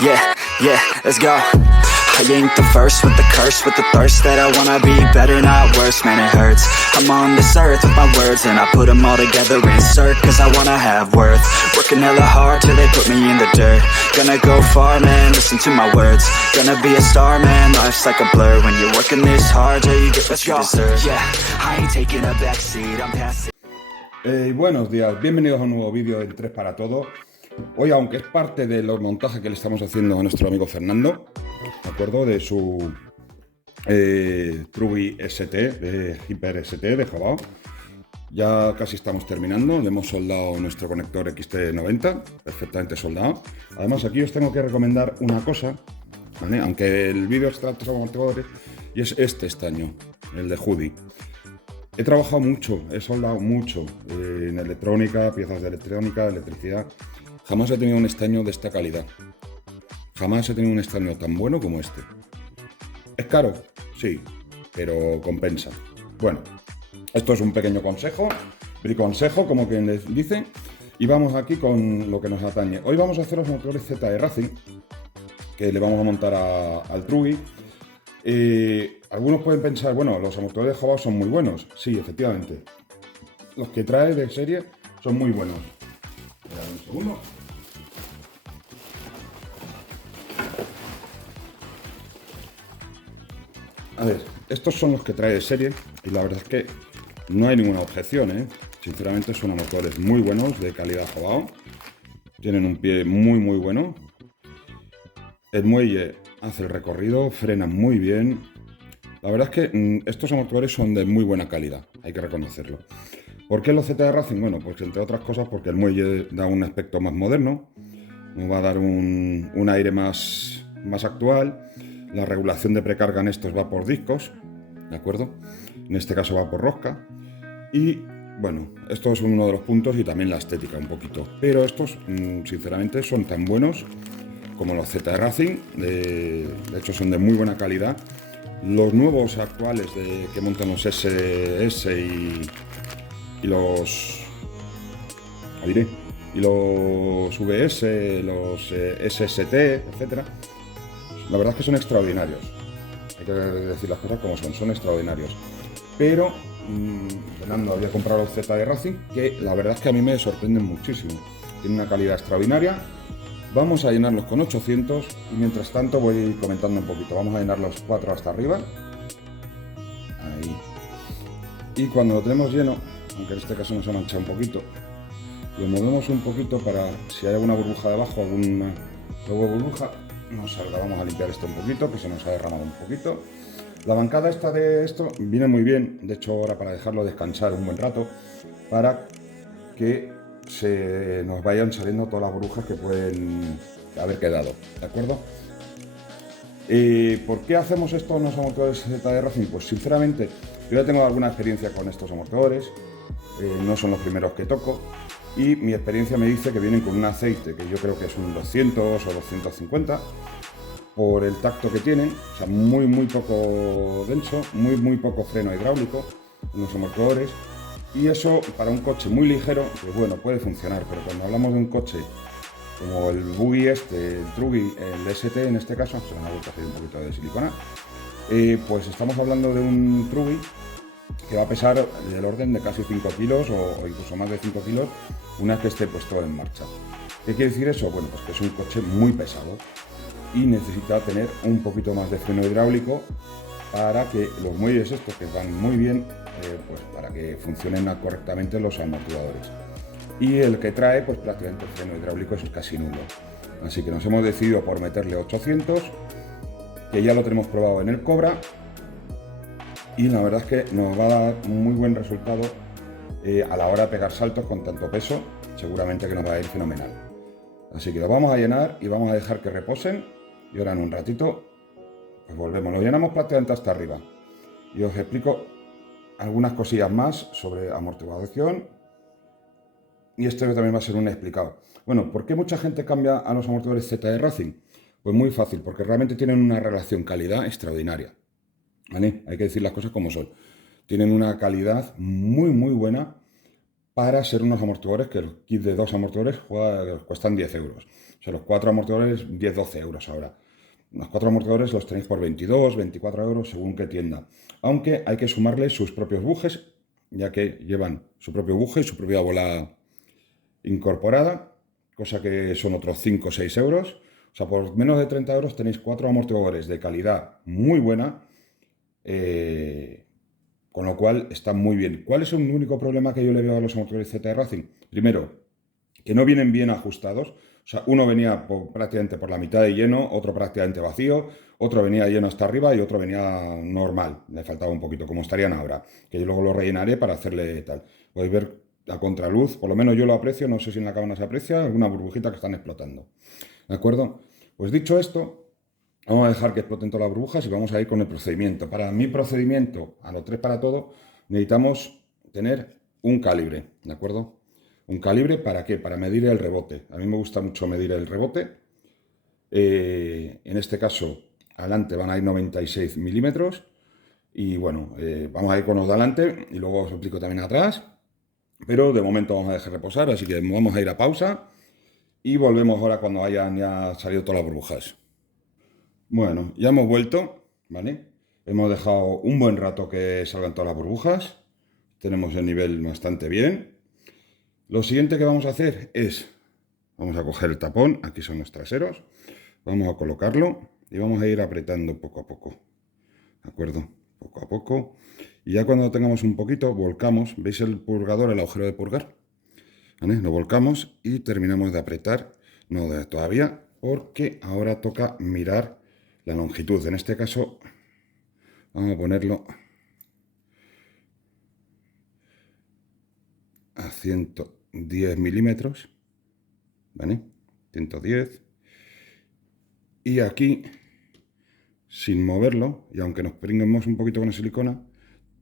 Yeah, yeah, let's go. I ain't the first with the curse, with the thirst that I wanna be better, not worse, man, it hurts. I'm on this earth with my words, and I put them all together, insert, cause I wanna have worth. Working hella hard till they put me in the dirt. Gonna go far, man, listen to my words. Gonna be a star, man, life's like a blur. When you're working this hard, till you get what you deserve. Yeah, I ain't taking a backseat, I'm passing. Buenos días, bienvenidos a un nuevo vídeo en 3 para todo. Hoy, aunque es parte de los montajes que le estamos haciendo a nuestro amigo Fernando, ¿de acuerdo? De su Truby ST, de Hyper ST de Jabao. Ya casi estamos terminando, le hemos soldado nuestro conector XT90, perfectamente soldado. Además, aquí os tengo que recomendar una cosa, ¿vale? Aunque el vídeo está de amortiguadores, y es este estaño, el de Hoodie. He trabajado mucho, he soldado mucho en electrónica, piezas de electrónica, electricidad. Jamás he tenido un estaño de esta calidad. Jamás he tenido un estaño tan bueno como este. ¿Es caro? Sí, pero compensa. Bueno, esto es un pequeño consejo, briconsejo, como quien les dice. Y vamos aquí con lo que nos atañe. Hoy vamos a hacer los motores ZE Racing, que le vamos a montar al Truby. Algunos pueden pensar, bueno, los motores de Jabao son muy buenos. Sí, efectivamente. Los que trae de serie son muy buenos. Esperad un segundo. A ver, estos son los que trae de serie y la verdad es que no hay ninguna objeción, ¿eh? Sinceramente son motores muy buenos, de calidad Jabao. Tienen un pie muy bueno. El muelle hace el recorrido, frena muy bien. La verdad es que estos motores son de muy buena calidad, hay que reconocerlo. ¿Por qué los ZE Racing? Bueno, pues entre otras cosas porque el muelle da un aspecto más moderno, nos va a dar un aire más actual. La regulación de precarga en estos va por discos, ¿de acuerdo? En este caso va por rosca. Y bueno, esto es uno de los puntos y también la estética un poquito. Pero estos, sinceramente, son tan buenos como los ZE Racing. De hecho, son de muy buena calidad. Los nuevos actuales que montan los SS y los... y los VS, los SST, etcétera. La verdad es que son extraordinarios. Hay que decir las cosas como son extraordinarios. Pero Fernando había comprado los ZE Racing, que la verdad es que a mí me sorprenden muchísimo. Tienen una calidad extraordinaria. Vamos a llenarlos con 800 y mientras tanto voy comentando un poquito. Vamos a llenar los 4 hasta arriba. Ahí. Y cuando lo tenemos lleno, aunque en este caso nos ha manchado un poquito, lo movemos un poquito para, si hay alguna burbuja debajo, alguna burbuja, no salga. Vamos a limpiar esto un poquito, que se nos ha derramado un poquito. La bancada esta de esto viene muy bien, de hecho ahora para dejarlo descansar un buen rato, para que se nos vayan saliendo todas las burbujas que pueden haber quedado, ¿de acuerdo? ¿Por qué hacemos esto en los motores ZE Racing? Pues sinceramente yo ya tengo alguna experiencia con estos motores, no son los primeros que toco, y mi experiencia me dice que vienen con un aceite que yo creo que es un 200 o 250 por el tacto que tienen, o sea, muy poco denso, muy poco freno hidráulico en los motores. Y eso para un coche muy ligero, pues bueno, puede funcionar, pero cuando hablamos de un coche como el Buggy este, el Truby, el ST en este caso, se me ha vuelto a hacer un poquito de silicona, pues estamos hablando de un Truby que va a pesar del orden de casi 5 kilos o incluso más de 5 kilos una vez que esté puesto en marcha. ¿Qué quiere decir eso? Bueno, pues que es un coche muy pesado y necesita tener un poquito más de freno hidráulico para que los muelles estos que van muy bien, pues para que funcionen correctamente los amortiguadores. Y el que trae, pues prácticamente el freno hidráulico es casi nulo. Así que nos hemos decidido por meterle 800, que ya lo tenemos probado en el Cobra, y la verdad es que nos va a dar muy buen resultado a la hora de pegar saltos con tanto peso, seguramente que nos va a ir fenomenal. Así que lo vamos a llenar y vamos a dejar que reposen, y ahora en un ratito pues volvemos, lo llenamos prácticamente hasta arriba y os explico algunas cosillas más sobre amortiguación, y esto también va a ser un explicado. Bueno, ¿por qué mucha gente cambia a los amortiguadores ZE Racing? Pues muy fácil, porque realmente tienen una relación calidad extraordinaria, ¿vale? Hay que decir las cosas como son. Tienen una calidad muy buena para ser unos amortiguadores que el kit de 2 amortiguadores cuestan 10 euros. O sea, los 4 amortiguadores 10-12 euros ahora. Los 4 amortiguadores los tenéis por 22, 24 euros según qué tienda. Aunque hay que sumarle sus propios bujes, ya que llevan su propio buje y su propia bola incorporada, cosa que son otros 5 o 6 euros. O sea, por menos de 30 euros tenéis 4 amortiguadores de calidad muy buena, con lo cual está muy bien. ¿Cuál es el único problema que yo le veo a los amortiguadores ZF Racing? Primero, que no vienen bien ajustados. O sea, uno venía prácticamente por la mitad de lleno, otro prácticamente vacío, otro venía lleno hasta arriba y otro venía normal. Le faltaba un poquito, como estarían ahora, que yo luego lo rellenaré para hacerle tal. Podéis ver a contraluz, por lo menos yo lo aprecio, no sé si en la cámara se aprecia, alguna burbujita que están explotando. ¿De acuerdo? Pues dicho esto, vamos a dejar que exploten todas las burbujas y vamos a ir con el procedimiento. Para mi procedimiento, a los 3 para todo, necesitamos tener un calibre, ¿de acuerdo? ¿Un calibre para qué? Para medir el rebote. A mí me gusta mucho medir el rebote. En este caso, adelante van a ir 96 milímetros. Y bueno, vamos a ir con los de adelante y luego os explico también atrás. Pero de momento vamos a dejar reposar, así que vamos a ir a pausa. Y volvemos ahora cuando hayan ya salido todas las burbujas. Bueno, ya hemos vuelto, ¿vale? Hemos dejado un buen rato que salgan todas las burbujas. Tenemos el nivel bastante bien. Lo siguiente que vamos a hacer es, vamos a coger el tapón, aquí son los traseros, vamos a colocarlo y vamos a ir apretando poco a poco, ¿de acuerdo? Poco a poco. Y ya cuando tengamos un poquito, volcamos, ¿veis el purgador, el agujero de purgar? ¿Vale? Lo volcamos y terminamos de apretar, no todavía, porque ahora toca mirar la longitud. En este caso, vamos a ponerlo a 110 milímetros, ¿vale? 110. Y aquí, sin moverlo, y aunque nos pringuemos un poquito con la silicona,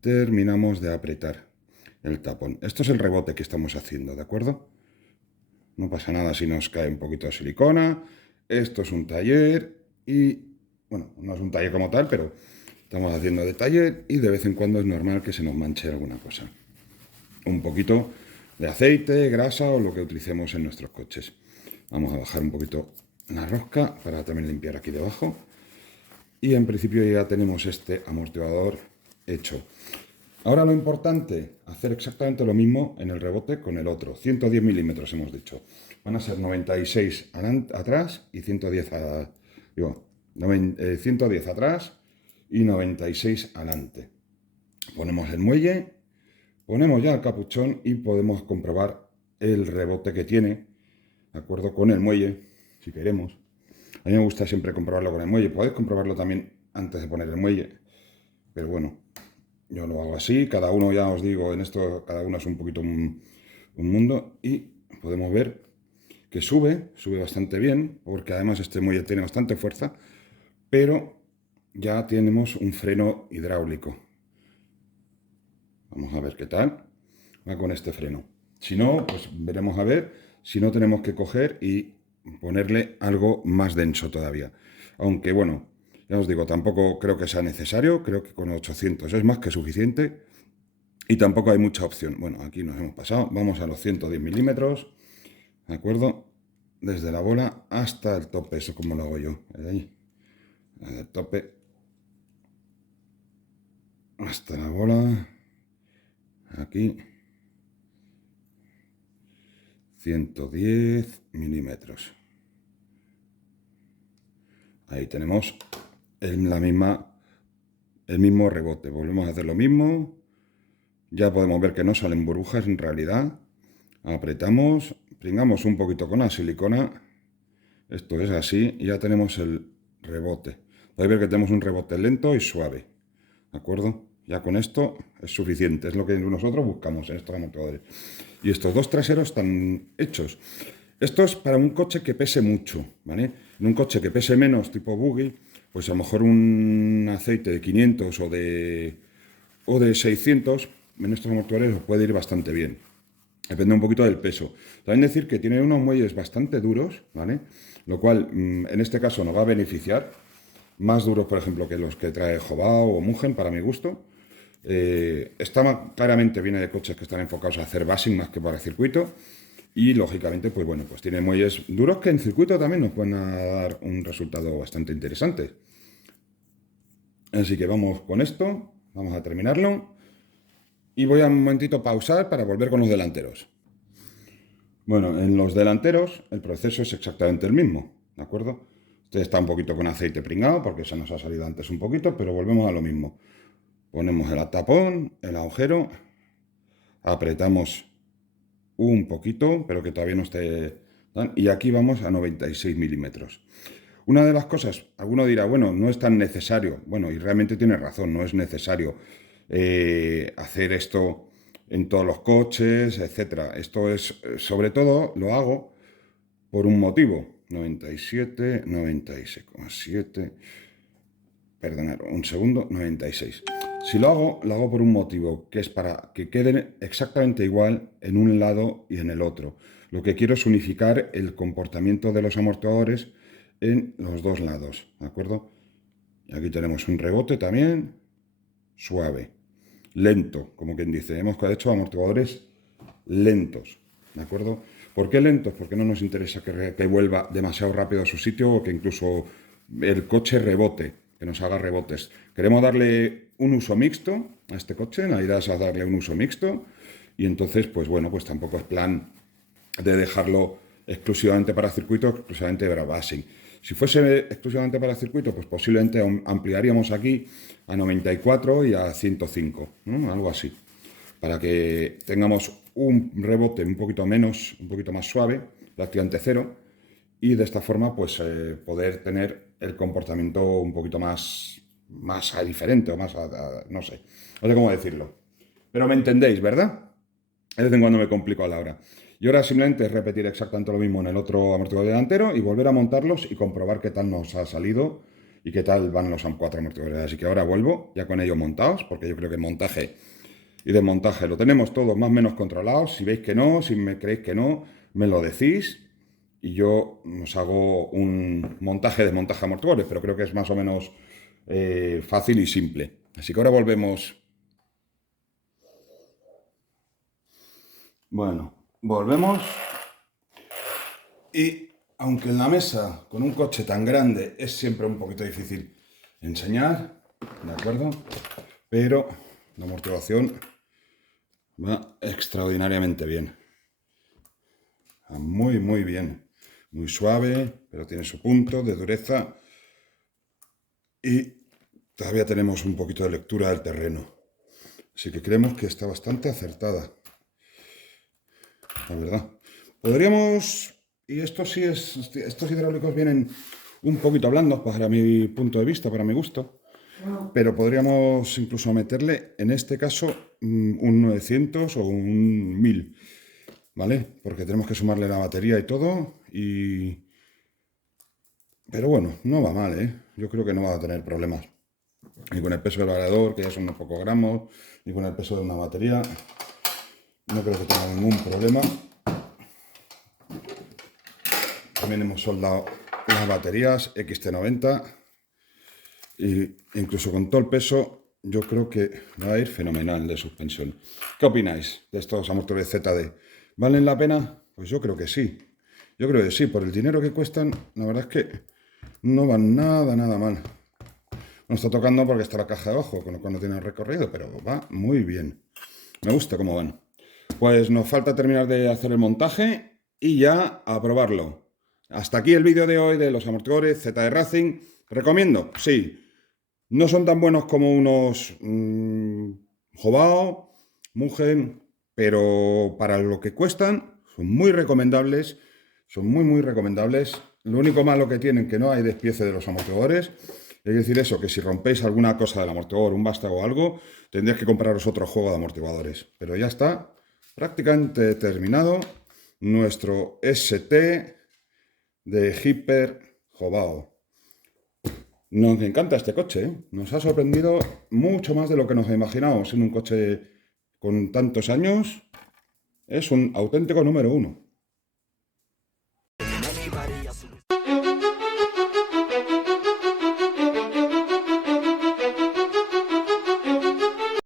terminamos de apretar el tapón. Esto es el rebote que estamos haciendo, ¿de acuerdo? No pasa nada si nos cae un poquito de silicona. Esto es un taller y, bueno, no es un taller como tal, pero estamos haciendo de taller y de vez en cuando es normal que se nos manche alguna cosa. Un poquito de aceite, grasa o lo que utilicemos en nuestros coches. Vamos a bajar un poquito la rosca para también limpiar aquí debajo. Y en principio ya tenemos este amortiguador hecho. Ahora lo importante, hacer exactamente lo mismo en el rebote con el otro. 110 milímetros hemos dicho. Van a ser 96 atrás y 110 110 atrás y 96 adelante. Ponemos el muelle, ponemos ya el capuchón y podemos comprobar el rebote que tiene, ¿de acuerdo? Con el muelle, si queremos. A mí me gusta siempre comprobarlo con el muelle. Podéis comprobarlo también antes de poner el muelle, pero bueno, yo lo hago así. Cada uno, ya os digo, en esto cada uno es un poquito un mundo y podemos ver que sube bastante bien, porque además este muelle tiene bastante fuerza, pero ya tenemos un freno hidráulico. Vamos a ver qué tal va con este freno. Si no, pues veremos a ver si no tenemos que coger y ponerle algo más denso todavía. Aunque bueno, ya os digo, tampoco creo que sea necesario, creo que con 800 es más que suficiente y tampoco hay mucha opción. Bueno, aquí nos hemos pasado, vamos a los 110 milímetros, ¿de acuerdo? Desde la bola hasta el tope, eso como lo hago yo, ahí, desde el tope hasta la bola, aquí, 110 milímetros. Ahí tenemos el mismo rebote. Volvemos a hacer lo mismo. Ya podemos ver que no salen burbujas en realidad. Apretamos, pringamos un poquito con la silicona. Esto es así y ya tenemos el rebote. Podéis ver que tenemos un rebote lento y suave. ¿De acuerdo? Ya con esto es suficiente. Es lo que nosotros buscamos en estos amortiguadores. Y estos dos traseros están hechos. Esto es para un coche que pese mucho, ¿vale? En un coche que pese menos, tipo buggy, pues a lo mejor un aceite de 500 o de 600, en estos amortiguadores os puede ir bastante bien. Depende un poquito del peso. También decir que tiene unos muelles bastante duros, ¿vale? Lo cual, en este caso, nos va a beneficiar. Más duros, por ejemplo, que los que trae Jobao o Mugen, para mi gusto. Claramente viene de coches que están enfocados a hacer basing más que para circuito. Y lógicamente, pues bueno, pues tiene muelles duros que en circuito también nos pueden dar un resultado bastante interesante. Así que vamos con esto, vamos a terminarlo. Y voy a un momentito pausar para volver con los delanteros. Bueno, en los delanteros el proceso es exactamente el mismo, ¿de acuerdo? Este está un poquito con aceite pringado porque se nos ha salido antes un poquito, pero volvemos a lo mismo. Ponemos el tapón, el agujero, apretamos un poquito, pero que todavía no esté tan, y aquí vamos a 96 milímetros. Una de las cosas, alguno dirá, bueno, no es tan necesario. Bueno, y realmente tiene razón, no es necesario hacer esto en todos los coches, etcétera. Esto es, sobre todo, lo hago por un motivo. 97, 96,7, perdonad, un segundo, 96. Si lo hago por un motivo, que es para que queden exactamente igual en un lado y en el otro. Lo que quiero es unificar el comportamiento de los amortiguadores en los dos lados, ¿de acuerdo? Y aquí tenemos un rebote también, suave, lento, como quien dice. Hemos hecho amortiguadores lentos, ¿de acuerdo? ¿Por qué lentos? Porque no nos interesa que vuelva demasiado rápido a su sitio o que incluso el coche rebote, que nos haga rebotes. Queremos darle un uso mixto a este coche, la idea es darle un uso mixto y entonces, pues bueno, pues tampoco es plan de dejarlo exclusivamente para circuito, exclusivamente para basing. Si fuese exclusivamente para circuito, pues posiblemente ampliaríamos aquí a 94 y a 105, ¿no? Algo así, para que tengamos un rebote un poquito menos, un poquito más suave, prácticamente cero, y de esta forma pues poder tener el comportamiento un poquito más diferente o más, no sé cómo decirlo. Pero me entendéis, ¿verdad? De vez en cuando me complico a la hora. Y ahora simplemente es repetir exactamente lo mismo en el otro amortiguador delantero y volver a montarlos y comprobar qué tal nos ha salido y qué tal van los cuatro amortiguadores. Así que ahora vuelvo ya con ellos montados, porque yo creo que montaje y desmontaje lo tenemos todos más o menos controlados. Si veis que no, si me creéis que no, me lo decís y yo os hago un desmontaje amortiguadores, pero creo que es más o menos fácil y simple. Así que ahora volvemos. Bueno, volvemos. Y aunque en la mesa con un coche tan grande es siempre un poquito difícil enseñar, ¿de acuerdo? Pero la amortiguación va extraordinariamente bien. Va muy, muy bien. Muy suave, pero tiene su punto de dureza. Y todavía tenemos un poquito de lectura del terreno. Así que creemos que está bastante acertada. La verdad. Podríamos... Y estos hidráulicos vienen un poquito blandos para mi punto de vista, para mi gusto. Pero podríamos incluso meterle, en este caso, un 900 o un 1000. ¿Vale? Porque tenemos que sumarle la batería y todo. Pero bueno, no va mal, ¿eh? Yo creo que no va a tener problemas. Ni con el peso del variador, que ya son unos pocos gramos, ni con el peso de una batería. No creo que tenga ningún problema. También hemos soldado las baterías XT90 e incluso con todo el peso yo creo que va a ir fenomenal de suspensión. ¿Qué opináis de estos amortiguadores ZD? ¿Valen la pena? Pues yo creo que sí. Yo creo que sí, por el dinero que cuestan, la verdad es que no van nada mal. No está tocando porque está la caja de abajo, con lo cual no tiene recorrido, pero va muy bien. Me gusta cómo van. Pues nos falta terminar de hacer el montaje y ya a probarlo. Hasta aquí el vídeo de hoy de los amortiguadores ZD Racing. ¿Recomiendo? Sí. No son tan buenos como unos Hobao, Mugen, pero para lo que cuestan son muy recomendables. Son muy recomendables. Lo único malo que tienen que no hay despiece de los amortiguadores. Es decir eso, que si rompéis alguna cosa del amortiguador, un vástago o algo, tendréis que compraros otro juego de amortiguadores. Pero ya está prácticamente terminado nuestro ST de Hyper Hobao. Nos encanta este coche, ¿eh? Nos ha sorprendido mucho más de lo que nos imaginábamos en un coche con tantos años. Es un auténtico número 1.